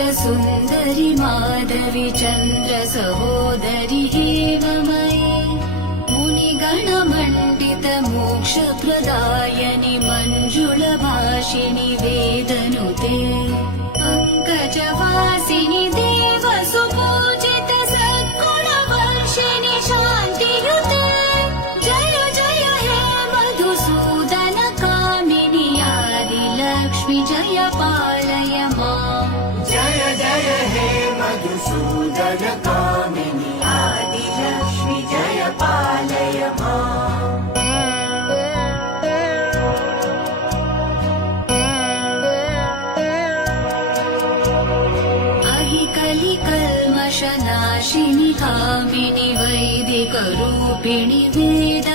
सुन्दरि माधवि चन्द्र सहोदरि हेममयि मुनिगणमण्डित मोक्षप्रदायनि मञ्जुलभाषिणि वेदनुते पङ्कजवासिनि देवसुपूजित सद्गुणवर्षिणि शान्तियुते जय जय हे मधुसूदन कामिनि आदिलक्ष्मि जय पालय माम् जय जय हे मधुसूदन कामिनि आदिलक्ष्मि जय पालय माम् कलिकल्मषनाशिनि कामिनि वैदिकरूपिणि वेद